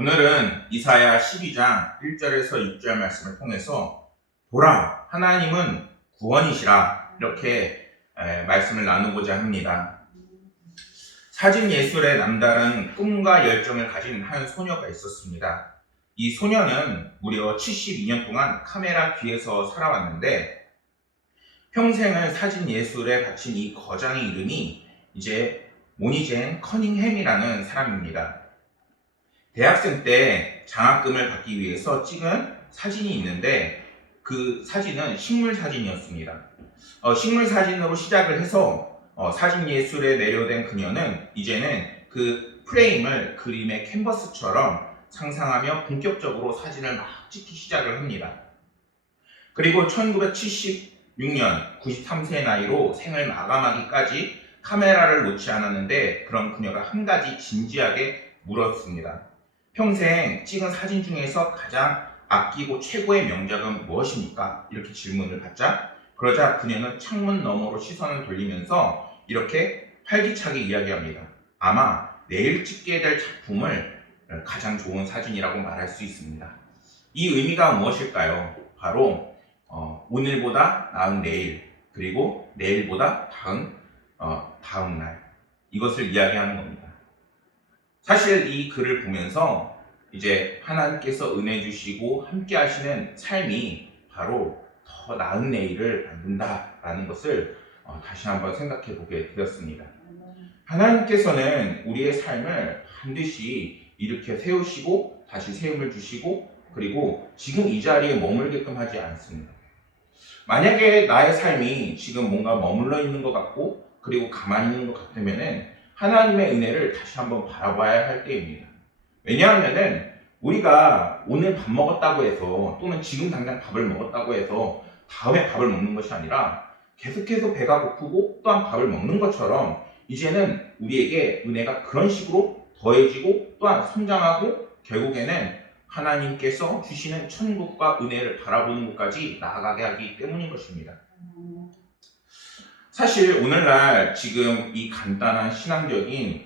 오늘은 이사야 12장 1절에서 6절 말씀을 통해서 보라, 하나님은 구원이시라 이렇게 말씀을 나누고자 합니다. 사진 예술에 남다른 꿈과 열정을 가진 한 소녀가 있었습니다. 이 소녀는 무려 72년 동안 카메라 뒤에서 살아왔는데 평생을 사진 예술에 바친 이 거장의 이름이 이제 모니젠 커닝햄이라는 사람입니다. 대학생 때 장학금을 받기 위해서 찍은 사진이 있는데 그 사진은 식물 사진이었습니다. 식물 사진으로 시작을 해서 사진 예술에 내려된 그녀는 이제는 그 프레임을 그림의 캔버스처럼 상상하며 본격적으로 사진을 막 찍기 시작을 합니다. 그리고 1976년 93세의 나이로 생을 마감하기까지 카메라를 놓지 않았는데 그런 그녀가 한 가지 진지하게 물었습니다. 평생 찍은 사진 중에서 가장 아끼고 최고의 명작은 무엇입니까? 이렇게 질문을 받자 그러자 그녀는 창문 너머로 시선을 돌리면서 이렇게 활기차게 이야기합니다. 아마 내일 찍게 될 작품을 가장 좋은 사진이라고 말할 수 있습니다. 이 의미가 무엇일까요? 바로 오늘보다 나은 내일, 그리고 내일보다 다음 날, 이것을 이야기하는 겁니다. 사실 이 글을 보면서 이제 하나님께서 은혜 주시고 함께 하시는 삶이 바로 더 나은 내일을 만든다라는 것을 다시 한번 생각해 보게 되었습니다. 하나님께서는 우리의 삶을 반드시 이렇게 세우시고 다시 세움을 주시고 그리고 지금 이 자리에 머물게끔 하지 않습니다. 만약에 나의 삶이 지금 뭔가 머물러 있는 것 같고 그리고 가만히 있는 것 같으면은 하나님의 은혜를 다시 한번 바라봐야 할 때입니다. 왜냐하면은 우리가 오늘 밥 먹었다고 해서 또는 지금 당장 밥을 먹었다고 해서 다음에 밥을 먹는 것이 아니라 계속해서 배가 고프고 또한 밥을 먹는 것처럼 이제는 우리에게 은혜가 그런 식으로 더해지고 또한 성장하고 결국에는 하나님께서 주시는 천국과 은혜를 바라보는 것까지 나아가게 하기 때문인 것입니다. 사실 오늘날 지금 이 간단한 신앙적인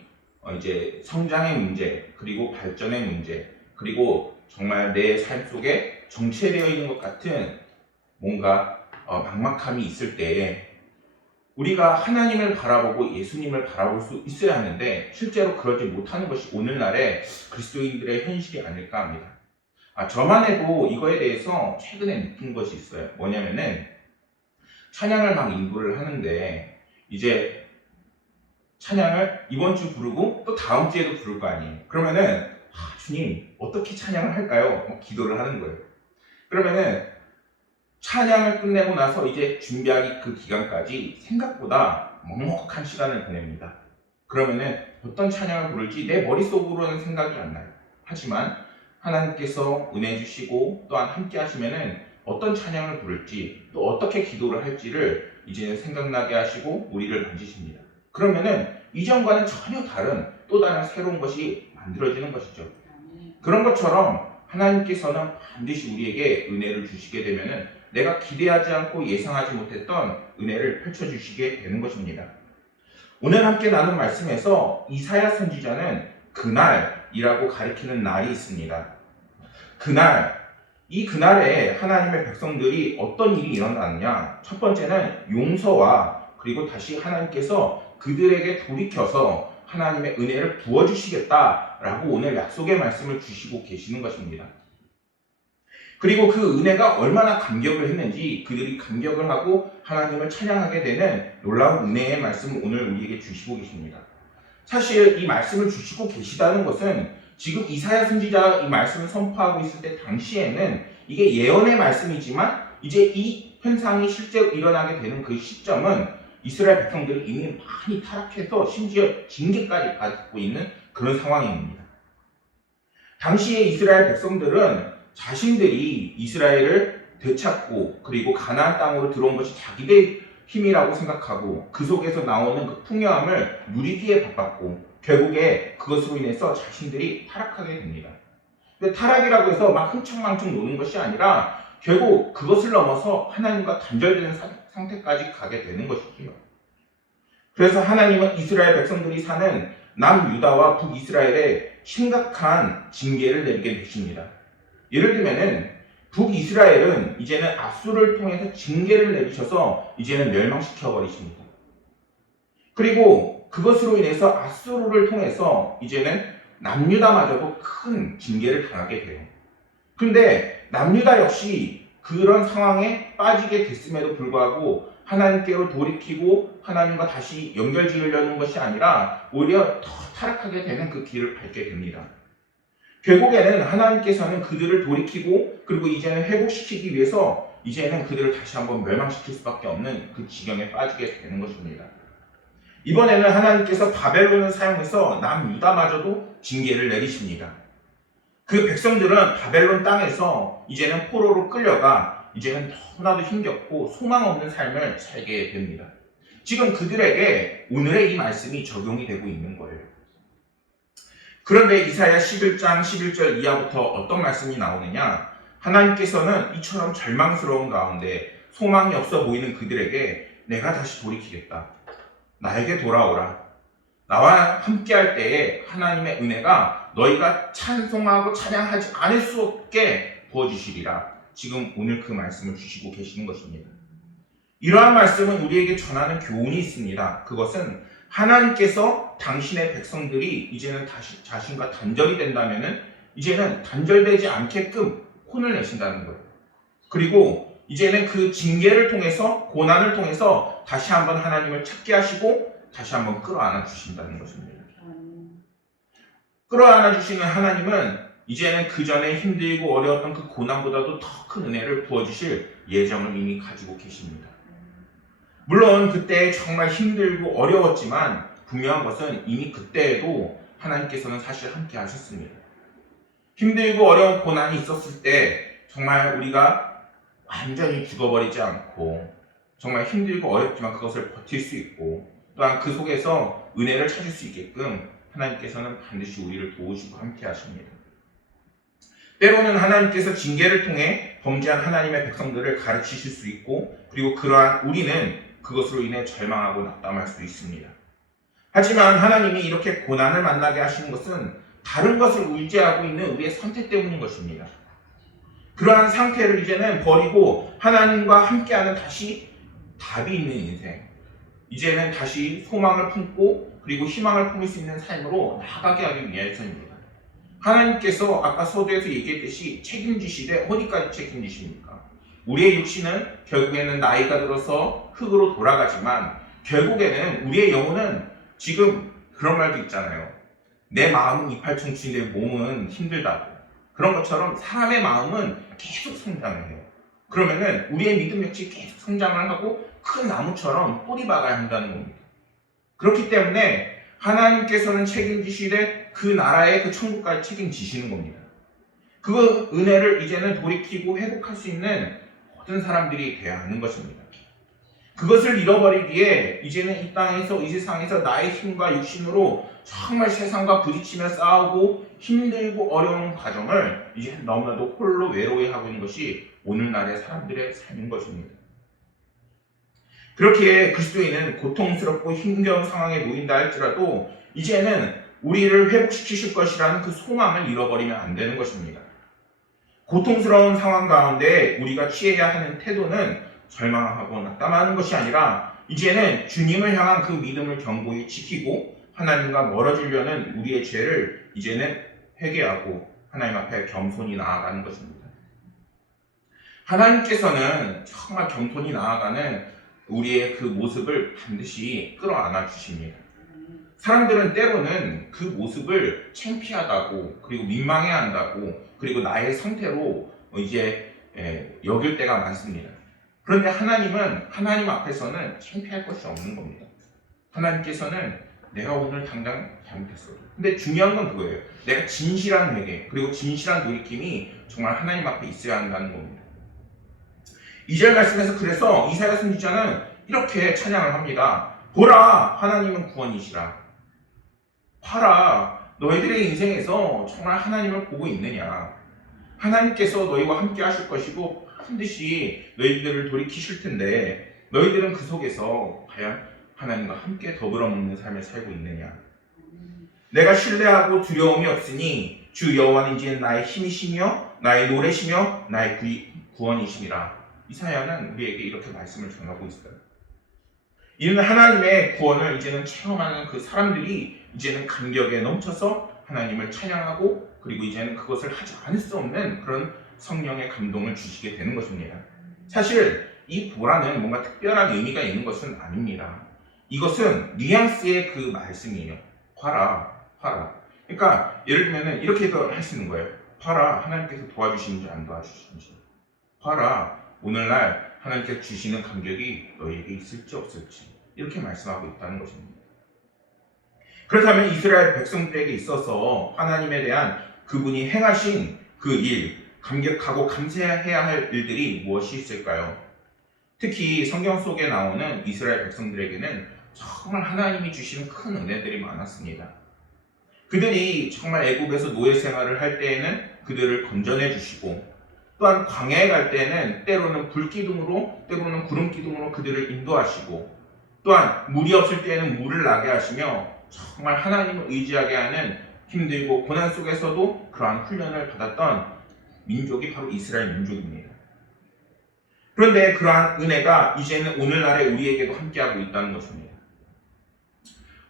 이제 성장의 문제, 그리고 발전의 문제, 그리고 정말 내 삶 속에 정체되어 있는 것 같은 뭔가 막막함이 있을 때 우리가 하나님을 바라보고 예수님을 바라볼 수 있어야 하는데 실제로 그러지 못하는 것이 오늘날의 그리스도인들의 현실이 아닐까 합니다. 저만 해도 이거에 대해서 최근에 느낀 것이 있어요. 뭐냐면은 찬양을 막 인도를 하는데 이제 찬양을 이번 주 부르고 또 다음 주에도 부를 거 아니에요. 그러면은 주님 어떻게 찬양을 할까요? 기도를 하는 거예요. 그러면은 찬양을 끝내고 나서 이제 준비하기 그 기간까지 생각보다 먹먹한 시간을 보냅니다. 그러면은 어떤 찬양을 부를지 내 머릿속으로는 생각이 안 나요. 하지만 하나님께서 은혜 주시고 또한 함께 하시면은 어떤 찬양을 부를지 또 어떻게 기도를 할지를 이제는 생각나게 하시고 우리를 만지십니다. 그러면은 이전과는 전혀 다른 또 다른 새로운 것이 만들어지는 것이죠. 그런 것처럼 하나님께서는 반드시 우리에게 은혜를 주시게 되면은 내가 기대하지 않고 예상하지 못했던 은혜를 펼쳐주시게 되는 것입니다. 오늘 함께 나눈 말씀에서 이사야 선지자는 그날이라고 가리키는 날이 있습니다. 이 그날에 하나님의 백성들이 어떤 일이 일어나느냐? 첫 번째는 용서와 그리고 다시 하나님께서 그들에게 돌이켜서 하나님의 은혜를 부어주시겠다라고 오늘 약속의 말씀을 주시고 계시는 것입니다. 그리고 그 은혜가 얼마나 감격을 했는지 그들이 감격을 하고 하나님을 찬양하게 되는 놀라운 은혜의 말씀을 오늘 우리에게 주시고 계십니다. 사실 이 말씀을 주시고 계시다는 것은 지금 이사야 선지자가 이 말씀을 선포하고 있을 때 당시에는 이게 예언의 말씀이지만 이제 이 현상이 실제로 일어나게 되는 그 시점은 이스라엘 백성들이 이미 많이 타락해서 심지어 징계까지 받고 있는 그런 상황입니다. 당시에 이스라엘 백성들은 자신들이 이스라엘을 되찾고 그리고 가나안 땅으로 들어온 것이 자기들의 힘이라고 생각하고 그 속에서 나오는 그 풍요함을 누리기에 바빴고 결국에 그것으로 인해서 자신들이 타락하게 됩니다. 근데 타락이라고 해서 막 흥청망청 노는 것이 아니라 결국 그것을 넘어서 하나님과 단절되는 상태까지 가게 되는 것이지요. 그래서 하나님은 이스라엘 백성들이 사는 남유다와 북이스라엘에 심각한 징계를 내리게 되십니다. 예를 들면은 북이스라엘은 이제는 앗술을 통해서 징계를 내리셔서 이제는 멸망시켜 버리십니다. 그리고 그것으로 인해서 앗술을 통해서 이제는 남유다마저도 큰 징계를 당하게 돼요. 근데 남유다 역시 그런 상황에 빠지게 됐음에도 불구하고 하나님께로 돌이키고 하나님과 다시 연결 지으려는 것이 아니라 오히려 더 타락하게 되는 그 길을 밟게 됩니다. 결국에는 하나님께서는 그들을 돌이키고 그리고 이제는 회복시키기 위해서 이제는 그들을 다시 한번 멸망시킬 수밖에 없는 그 지경에 빠지게 되는 것입니다. 이번에는 하나님께서 바벨론을 사용해서 남유다마저도 징계를 내리십니다. 그 백성들은 바벨론 땅에서 이제는 포로로 끌려가 이제는 너무나도 힘겹고 소망 없는 삶을 살게 됩니다. 지금 그들에게 오늘의 이 말씀이 적용이 되고 있는 거예요. 그런데 이사야 11장 11절 이하부터 어떤 말씀이 나오느냐? 하나님께서는 이처럼 절망스러운 가운데 소망이 없어 보이는 그들에게 내가 다시 돌이키겠다. 나에게 돌아오라. 나와 함께할 때에 하나님의 은혜가 너희가 찬송하고 찬양하지 않을 수 없게 부어주시리라. 지금 오늘 그 말씀을 주시고 계시는 것입니다. 이러한 말씀은 우리에게 전하는 교훈이 있습니다. 그것은 하나님께서 당신의 백성들이 이제는 다시 자신과 단절이 된다면은 이제는 단절되지 않게끔 혼을 내신다는 거예요. 그리고 이제는 그 징계를 통해서 고난을 통해서 다시 한번 하나님을 찾게 하시고 다시 한번 끌어안아 주신다는 것입니다. 끌어안아 주시는 하나님은 이제는 그 전에 힘들고 어려웠던 그 고난보다도 더 큰 은혜를 부어주실 예정을 이미 가지고 계십니다. 물론 그때 정말 힘들고 어려웠지만 분명한 것은 이미 그때에도 하나님께서는 사실 함께 하셨습니다. 힘들고 어려운 고난이 있었을 때 정말 우리가 완전히 죽어버리지 않고 정말 힘들고 어렵지만 그것을 버틸 수 있고 또한 그 속에서 은혜를 찾을 수 있게끔 하나님께서는 반드시 우리를 도우시고 함께 하십니다. 때로는 하나님께서 징계를 통해 범죄한 하나님의 백성들을 가르치실 수 있고 그리고 그러한 우리는 그것으로 인해 절망하고 낙담할 수 있습니다. 하지만 하나님이 이렇게 고난을 만나게 하시는 것은 다른 것을 의지하고 있는 우리의 선택 때문인 것입니다. 그러한 상태를 이제는 버리고 하나님과 함께하는 다시 답이 있는 인생, 이제는 다시 소망을 품고 그리고 희망을 품을 수 있는 삶으로 나아가게 하기 위해서입니다. 하나님께서 아까 서두에서 얘기했듯이 책임지시되 어디까지 책임지십니까? 우리의 육신은 결국에는 나이가 들어서 흙으로 돌아가지만 결국에는 우리의 영혼은 지금 그런 말도 있잖아요. 내 마음은 이팔청춘인데 몸은 힘들다고. 그런 것처럼 사람의 마음은 계속 성장을 해요. 그러면은 우리의 믿음 역시 계속 성장을 하고 큰 나무처럼 뿌리 박아야 한다는 겁니다. 그렇기 때문에 하나님께서는 책임지시되 그 나라의 그 천국까지 책임지시는 겁니다. 그 은혜를 이제는 돌이키고 회복할 수 있는 모든 사람들이 되어야 하는 것입니다. 그것을 잃어버리기에 이제는 이 땅에서 이 세상에서 나의 힘과 육신으로 정말 세상과 부딪히며 싸우고 힘들고 어려운 과정을 이제 너무나도 홀로 외로워하고 있는 것이 오늘날의 사람들의 삶인 것입니다. 그렇게 그리스도인은 고통스럽고 힘겨운 상황에 놓인다 할지라도 이제는 우리를 회복시키실 것이라는 그 소망을 잃어버리면 안 되는 것입니다. 고통스러운 상황 가운데 우리가 취해야 하는 태도는 절망하고 낙담하는 것이 아니라 이제는 주님을 향한 그 믿음을 견고히 지키고 하나님과 멀어지려는 우리의 죄를 이제는 회개하고 하나님 앞에 겸손히 나아가는 것입니다. 하나님께서는 정말 겸손히 나아가는 우리의 그 모습을 반드시 끌어안아 주십니다. 사람들은 때로는 그 모습을 창피하다고 그리고 민망해한다고 그리고 나의 상태로 이제 여길 때가 많습니다. 그런데 하나님은 하나님 앞에서는 창피할 것이 없는 겁니다. 하나님께서는 내가 오늘 당장 잘못했어도 근데 중요한 건 그거예요. 내가 진실한 회개 그리고 진실한 돌이킴이 정말 하나님 앞에 있어야 한다는 겁니다. 2절 말씀에서 그래서 이사야 선지자는 이렇게 찬양을 합니다. 보라 하나님은 구원이시라. 봐라 너희들의 인생에서 정말 하나님을 보고 있느냐. 하나님께서 너희와 함께 하실 것이고 반드시 너희들을 돌이키실 텐데 너희들은 그 속에서 과연 하나님과 함께 더불어 먹는 삶을 살고 있느냐. 내가 신뢰하고 두려움이 없으니 주 여호와는 이제 나의 힘이시며 나의 노래시며 나의 구원이심이라. 이사야는 우리에게 이렇게 말씀을 전하고 있어요. 이는 하나님의 구원을 이제는 체험하는 그 사람들이 이제는 감격에 넘쳐서 하나님을 찬양하고, 그리고 이제는 그것을 하지 않을 수 없는 그런 성령의 감동을 주시게 되는 것입니다. 사실 이 보라는 뭔가 특별한 의미가 있는 것은 아닙니다. 이것은 뉘앙스의 그 말씀이에요. 봐라. 그러니까 예를 들면 이렇게도 할 수 있는 거예요. 봐라, 하나님께서 도와주시는지 안 도와주시는지. 봐라, 오늘날 하나님께서 주시는 감격이 너희에게 있을지 없을지. 이렇게 말씀하고 있다는 것입니다. 그렇다면 이스라엘 백성들에게 있어서 하나님에 대한 그분이 행하신 그 일, 감격하고 감사해야 할 일들이 무엇이 있을까요? 특히 성경 속에 나오는 이스라엘 백성들에게는 정말 하나님이 주시는 큰 은혜들이 많았습니다. 그들이 정말 애굽에서 노예 생활을 할 때에는 그들을 건져내 주시고, 또한 광야에 갈 때에는 때로는 불기둥으로 때로는 구름기둥으로 그들을 인도하시고, 또한 물이 없을 때에는 물을 나게 하시며 정말 하나님을 의지하게 하는 힘들고 고난 속에서도 그러한 훈련을 받았던 민족이 바로 이스라엘 민족입니다. 그런데 그러한 은혜가 이제는 오늘날의 우리에게도 함께하고 있다는 것입니다.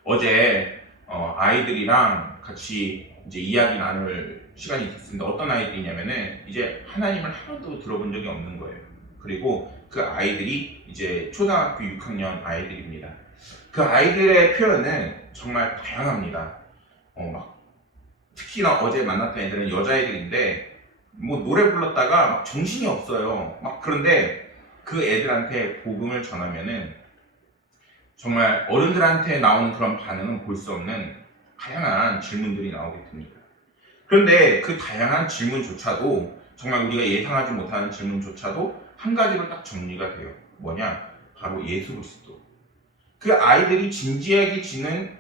어제 아이들이랑 같이 이제 이야기 나눌 시간이 있었습니다. 어떤 아이들이냐면은 이제 하나님을 한 번도 들어본 적이 없는 거예요. 그리고 그 아이들이 이제 초등학교 6학년 아이들입니다. 그 아이들의 표현은 정말 다양합니다. 특히나 어제 만났던 애들은 여자애들인데 노래 불렀다가 막 정신이 없어요. 그런데 그 애들한테 복음을 전하면은 정말 어른들한테 나오는 그런 반응은 볼 수 없는 다양한 질문들이 나오게 됩니다. 그런데 그 다양한 질문조차도, 정말 우리가 예상하지 못하는 질문조차도 한 가지로 딱 정리가 돼요. 뭐냐? 바로 예수 그리스도. 그 아이들이 진지하게 지는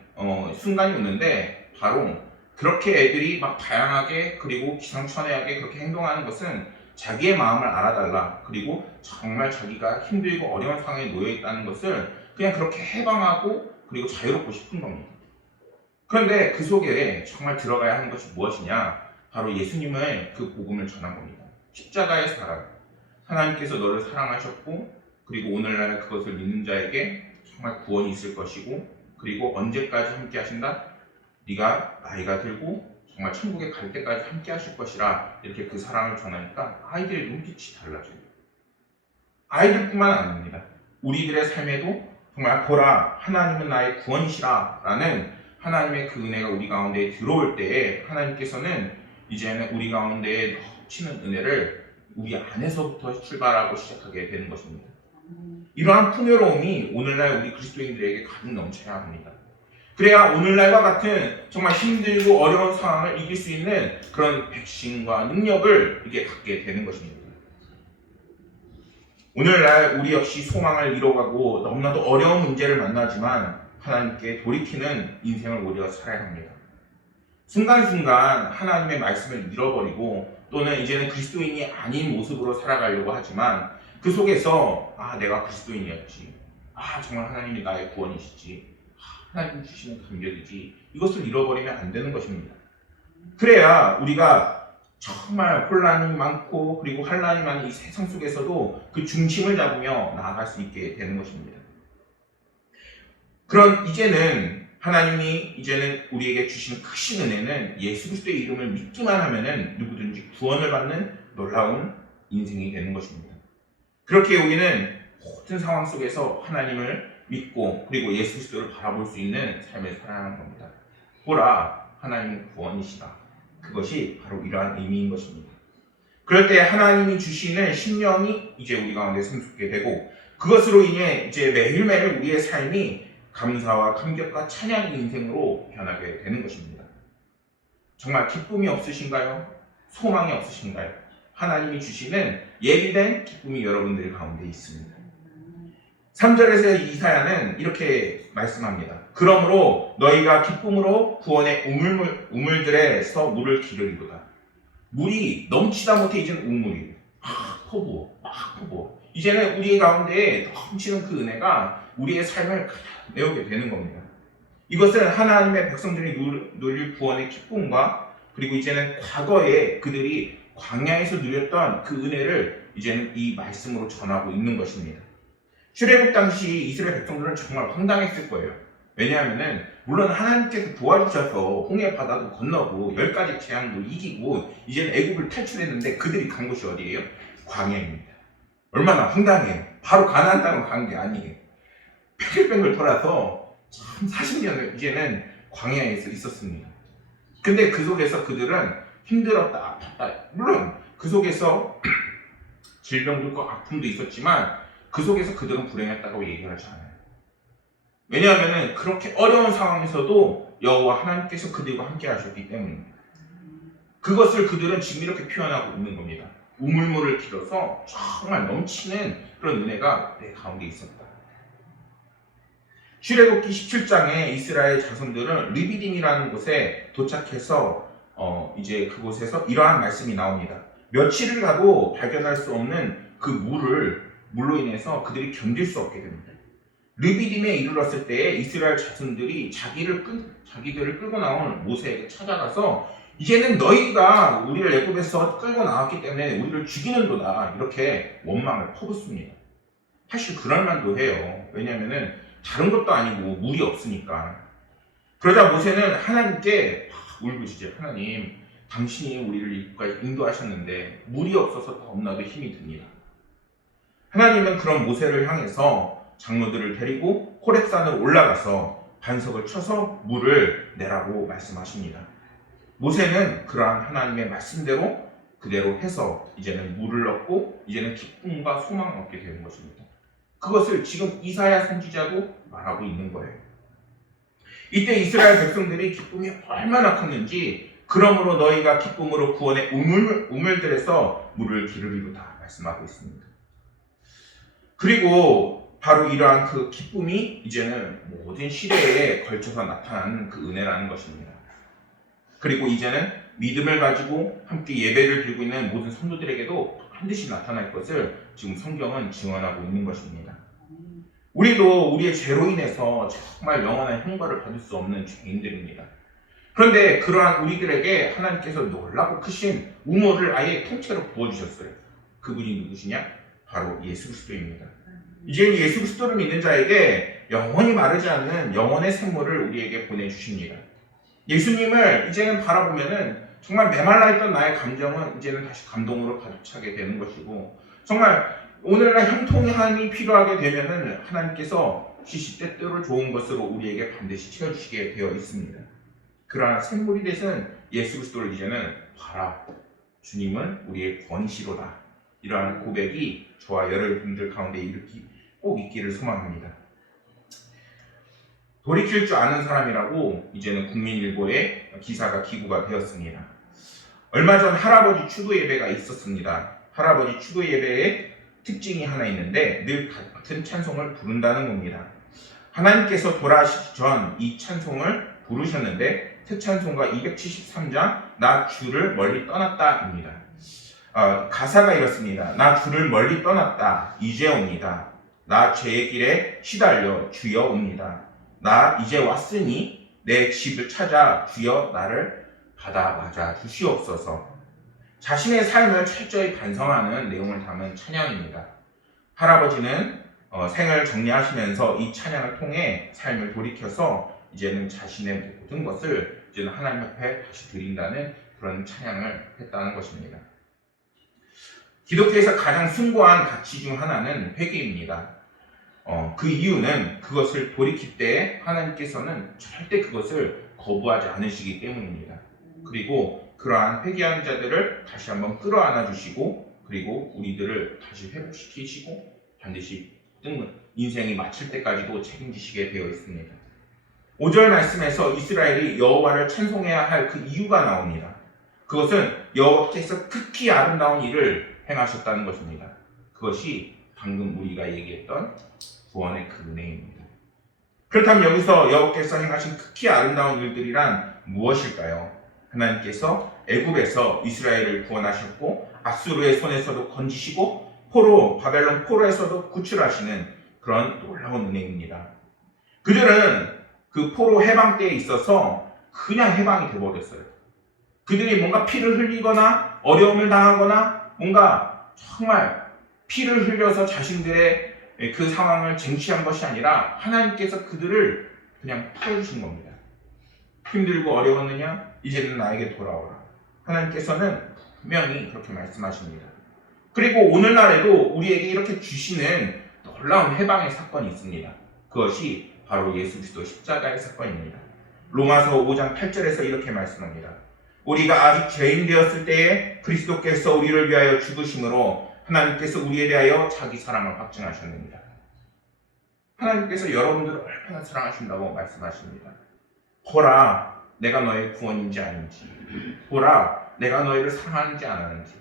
순간이 오는데, 바로 그렇게 애들이 막 다양하게 그리고 기상천외하게 그렇게 행동하는 것은 자기의 마음을 알아달라, 그리고 정말 자기가 힘들고 어려운 상황에 놓여 있다는 것을 그냥 그렇게 해방하고 그리고 자유롭고 싶은 겁니다. 그런데 그 속에 정말 들어가야 하는 것이 무엇이냐? 바로 예수님의 그 복음을 전한 겁니다. 십자가의 사랑. 하나님께서 너를 사랑하셨고, 그리고 오늘날 그것을 믿는 자에게 정말 구원이 있을 것이고, 그리고 언제까지 함께 하신다? 네가 나이가 들고 정말 천국에 갈 때까지 함께 하실 것이라. 이렇게 그 사랑을 전하니까 아이들의 눈빛이 달라져요. 아이들뿐만 아닙니다. 우리들의 삶에도 정말 보라, 하나님은 나의 구원이시라 라는 하나님의 그 은혜가 우리 가운데에 들어올 때에 하나님께서는 이제는 우리 가운데에 넘치는 은혜를 우리 안에서부터 출발하고 시작하게 되는 것입니다. 이러한 풍요로움이 오늘날 우리 그리스도인들에게 가득 넘쳐야 합니다. 그래야 오늘날과 같은 정말 힘들고 어려운 상황을 이길 수 있는 그런 백신과 능력을 이렇게 갖게 되는 것입니다. 오늘날 우리 역시 소망을 잃어가고 너무나도 어려운 문제를 만나지만 하나님께 돌이키는 인생을 우리가 살아야 합니다. 순간순간 하나님의 말씀을 잃어버리고 또는 이제는 그리스도인이 아닌 모습으로 살아가려고 하지만 그 속에서 내가 그리스도인이었지, 정말 하나님이 나의 구원이시지, 하나님 주시는 감격이지, 이것을 잃어버리면 안 되는 것입니다. 그래야 우리가 정말 혼란이 많고 그리고 환란이 많은 이 세상 속에서도 그 중심을 잡으며 나아갈 수 있게 되는 것입니다. 그런 이제는 하나님이 이제는 우리에게 주시는 크신 은혜는 예수 그리스도의 이름을 믿기만 하면은 누구든지 구원을 받는 놀라운 인생이 되는 것입니다. 그렇게 우리는 모든 상황 속에서 하나님을 믿고 그리고 예수 그리스도를 바라볼 수 있는 삶을 살아가는 겁니다. 보라, 하나님은 구원이시다. 그것이 바로 이러한 의미인 것입니다. 그럴 때 하나님이 주시는 심령이 이제 우리 가운데 샘솟게 되고, 그것으로 인해 이제 매일매일 우리의 삶이 감사와 감격과 찬양의 인생으로 변하게 되는 것입니다. 정말 기쁨이 없으신가요? 소망이 없으신가요? 하나님이 주시는 예비된 기쁨이 여러분들 가운데 있습니다. 3절에서 이사야는 이렇게 말씀합니다. 그러므로 너희가 기쁨으로 구원의 우물들에서 물을 기르리로다. 물이 넘치다 못해 이제는 우물이 막 퍼부어. 이제는 우리 가운데 넘치는 그 은혜가 우리의 삶을 메우게 되는 겁니다. 이것은 하나님의 백성들이 누릴 구원의 기쁨과 그리고 이제는 과거에 그들이 광야에서 누렸던 그 은혜를 이제는 이 말씀으로 전하고 있는 것입니다. 출애굽 당시 이스라엘 백성들은 정말 황당했을 거예요. 왜냐하면은 물론 하나님께서 도와주셔서 홍해 바다도 건너고 10가지 재앙도 이기고 이제는 애굽을 탈출했는데 그들이 간 곳이 어디예요? 광야입니다. 얼마나 황당해요. 바로 가나안 땅으로 간 게 아니에요. 뺑글뺑글 돌아서 참 40년을 이제는 광야에서 있었습니다. 근데 그 속에서 그들은 힘들었다, 아팠다. 물론 그 속에서 질병도 있고 아픔도 있었지만 그 속에서 그들은 불행했다고 얘기하지 않아요. 왜냐하면 그렇게 어려운 상황에서도 여호와 하나님께서 그들과 함께 하셨기 때문입니다. 그것을 그들은 지금 이렇게 표현하고 있는 겁니다. 우물물을 길어서 정말 넘치는 그런 은혜가 내 가운데 있었다. 출애굽기 17장에 이스라엘 자손들은 르비딤이라는 곳에 도착해서 이제 그곳에서 이러한 말씀이 나옵니다. 며칠을 가도 발견할 수 없는 그 물로 인해서 그들이 견딜 수 없게 됩니다. 르비딤에 이르렀을 때 이스라엘 자손들이 자기들을 끌고 나온 모세에게 찾아가서 이제는 너희가 우리를 애굽에서 끌고 나왔기 때문에 우리를 죽이는도다 이렇게 원망을 퍼붓습니다. 사실 그럴 만도 해요. 왜냐하면 다른 것도 아니고 물이 없으니까. 그러자 모세는 하나님께 울부짖어요. 하나님, 당신이 우리를 이곳까지 인도하셨는데 물이 없어서 너무나도 힘이 듭니다. 하나님은 그런 모세를 향해서 장로들을 데리고 호렙산으로 올라가서 반석을 쳐서 물을 내라고 말씀하십니다. 모세는 그러한 하나님의 말씀대로 그대로 해서 이제는 물을 얻고 이제는 기쁨과 소망을 얻게 되는 것입니다. 그것을 지금 이사야 선지자도 말하고 있는 거예요. 이때 이스라엘 백성들이 기쁨이 얼마나 컸는지 그러므로 너희가 기쁨으로 구원의 우물들에서 물을 기르리로다 말씀하고 있습니다. 그리고 바로 이러한 그 기쁨이 이제는 모든 시대에 걸쳐서 나타나는 그 은혜라는 것입니다. 그리고 이제는 믿음을 가지고 함께 예배를 드리고 있는 모든 성도들에게도 반드시 나타날 것을 지금 성경은 증언하고 있는 것입니다. 우리도 우리의 죄로 인해서 정말 영원한 형벌을 받을 수 없는 죄인들입니다. 그런데 그러한 우리들에게 하나님께서 놀라고 크신 우물을 아예 통째로 부어주셨어요. 그분이 누구시냐? 바로 예수 그리스도입니다. 이제 예수 그리스도를 믿는 자에게 영원히 마르지 않는 영원의 샘물을 우리에게 보내주십니다. 예수님을 이제는 바라보면은 정말 메말라 있던 나의 감정은 이제는 다시 감동으로 가득 차게 되는 것이고, 정말 오늘날 형통함이 필요하게 되면은 하나님께서 시시때때로 좋은 것으로 우리에게 반드시 채워주시게 되어 있습니다. 그러나 샘물이 되신 예수 그리스도를 이제는 봐라, 주님은 우리의 권이시로다, 이러한 고백이 저와 여러분들 가운데 이렇게 꼭 있기를 소망합니다. 돌이킬 줄 아는 사람이라고 이제는 국민일보에 기사가 기고가 되었습니다. 얼마 전 할아버지 추도 예배가 있었습니다. 할아버지 추도 예배의 특징이 하나 있는데 늘 같은 찬송을 부른다는 겁니다. 하나님께서 돌아가시기 전 이 찬송을 부르셨는데 새 찬송가 273장 나 주를 멀리 떠났다입니다. 가사가 이렇습니다. 나 주를 멀리 떠났다 이제 옵니다. 나 죄의 길에 시달려 주여 옵니다. 나 이제 왔으니 내 집을 찾아 주여 나를 받아 맞아 주시옵소서. 자신의 삶을 철저히 반성하는 내용을 담은 찬양입니다. 할아버지는 생을 정리하시면서 이 찬양을 통해 삶을 돌이켜서 이제는 자신의 모든 것을 이제는 하나님 앞에 다시 드린다는 그런 찬양을 했다는 것입니다. 기독교에서 가장 숭고한 가치 중 하나는 회개입니다. 그 이유는 그것을 돌이킬 때 하나님께서는 절대 그것을 거부하지 않으시기 때문입니다. 그리고 그러한 회개하는 자들을 다시 한번 끌어안아 주시고 그리고 우리들을 다시 회복시키시고 반드시 인생이 마칠 때까지도 책임지시게 되어 있습니다. 5절 말씀에서 이스라엘이 여호와를 찬송해야 할 그 이유가 나옵니다. 그것은 여호와께서 극히 아름다운 일을 행하셨다는 것입니다. 그것이 방금 우리가 얘기했던 구원의 그 은혜입니다. 그렇다면 여기서 여호와께서 행하신 극히 아름다운 일들이란 무엇일까요? 하나님께서 애굽에서 이스라엘을 구원하셨고 앗수르의 손에서도 건지시고 바벨론 포로에서도 구출하시는 그런 놀라운 은혜입니다. 그들은 그 포로 해방 때에 있어서 그냥 해방이 돼버렸어요. 그들이 뭔가 피를 흘리거나 어려움을 당하거나 뭔가 정말 피를 흘려서 자신들의 그 상황을 쟁취한 것이 아니라 하나님께서 그들을 그냥 풀어주신 겁니다. 힘들고 어려웠느냐? 이제는 나에게 돌아오라. 하나님께서는 분명히 그렇게 말씀하십니다. 그리고 오늘날에도 우리에게 이렇게 주시는 놀라운 해방의 사건이 있습니다. 그것이 바로 예수 그리스도 십자가의 사건입니다. 로마서 5장 8절에서 이렇게 말씀합니다. 우리가 아직 죄인 되었을 때에 그리스도께서 우리를 위하여 죽으심으로 하나님께서 우리에 대하여 자기 사랑을 확증하셨느니라. 하나님께서 여러분들을 얼마나 사랑하신다고 말씀하십니다. 보라, 내가 너의 구원인지 아닌지. 보라, 내가 너희를 사랑하는지 안 하는지.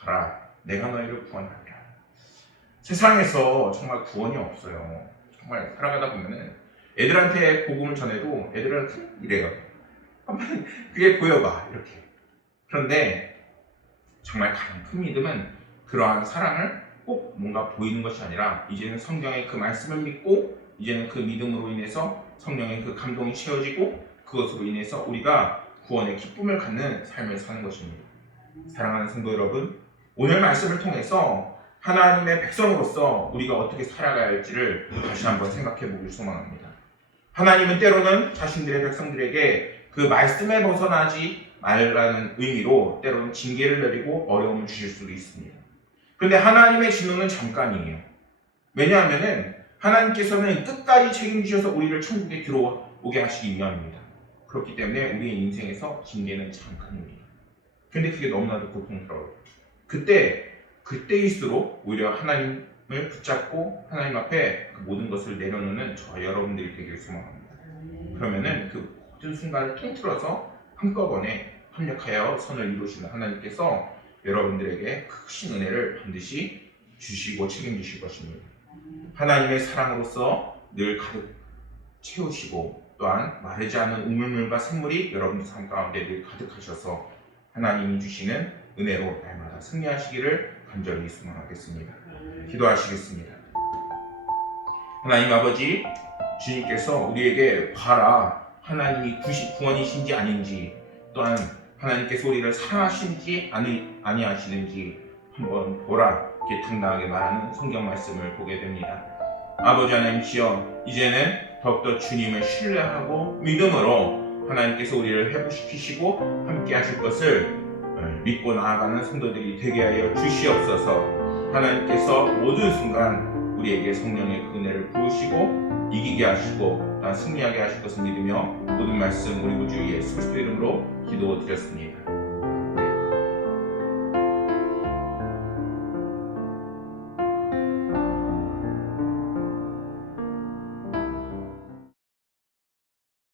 보라, 내가 너희를 구원하리라. 세상에서 정말 구원이 없어요. 정말 살아가다 보면은 애들한테 복음을 전해도 애들은 이래요. 한번 그게 보여봐 이렇게. 그런데 정말 가장 큰 믿음은 그러한 사랑을 꼭 뭔가 보이는 것이 아니라 이제는 성경의 그 말씀을 믿고 이제는 그 믿음으로 인해서 성령의 그 감동이 채워지고 그것으로 인해서 우리가 구원의 기쁨을 갖는 삶을 사는 것입니다. 사랑하는 성도 여러분, 오늘 말씀을 통해서 하나님의 백성으로서 우리가 어떻게 살아가야 할지를 다시 한번 생각해 보길 소망합니다. 하나님은 때로는 자신들의 백성들에게 그 말씀에 벗어나지 말라는 의미로 때로는 징계를 내리고 어려움을 주실 수도 있습니다. 그런데 하나님의 진노는 잠깐이에요. 왜냐하면 하나님께서는 끝까지 책임지셔서 우리를 천국에 들어오게 하시기 위함입니다. 그렇기 때문에 우리의 인생에서 징계는 잠깐입니다. 근데 그게 너무나도 고통스러워요. 그때일수록 오히려 하나님을 붙잡고 하나님 앞에 그 모든 것을 내려놓는 저와 여러분들이 되길 소망합니다. 그러면은 그 모든 순간을 통틀어서 한꺼번에 합력하여 선을 이루시는 하나님께서 여러분들에게 크신 은혜를 반드시 주시고 책임지실 것입니다. 하나님의 사랑으로서 늘 가득 채우시고 또한 마르지 않는 우물물과 샘물이 여러분들 삶 가운데 늘 가득하셔서 하나님이 주시는 은혜로 날마다 승리하시기를 간절히 소망하겠습니다. 기도하시겠습니다. 하나님 아버지, 주님께서 우리에게 봐라, 하나님이 구원이신지 아닌지, 또한 하나님께서 우리를 사랑하신지 아니하시는지 한번 보라, 이렇게 당당하게 말하는 성경 말씀을 보게 됩니다. 아버지 하나님이시여, 이제는 더욱더 주님을 신뢰하고 믿음으로 하나님께서 우리를 회복시키시고 함께 하실 것을 믿고 나아가는 성도들이 되게 하여 주시옵소서. 하나님께서 모든 순간 우리에게 성령의 그 은혜를 부으시고 이기게 하시고 승리하게 하실 것을 믿으며 모든 말씀 우리 구주 예수 그리스도 이름으로 기도드렸습니다.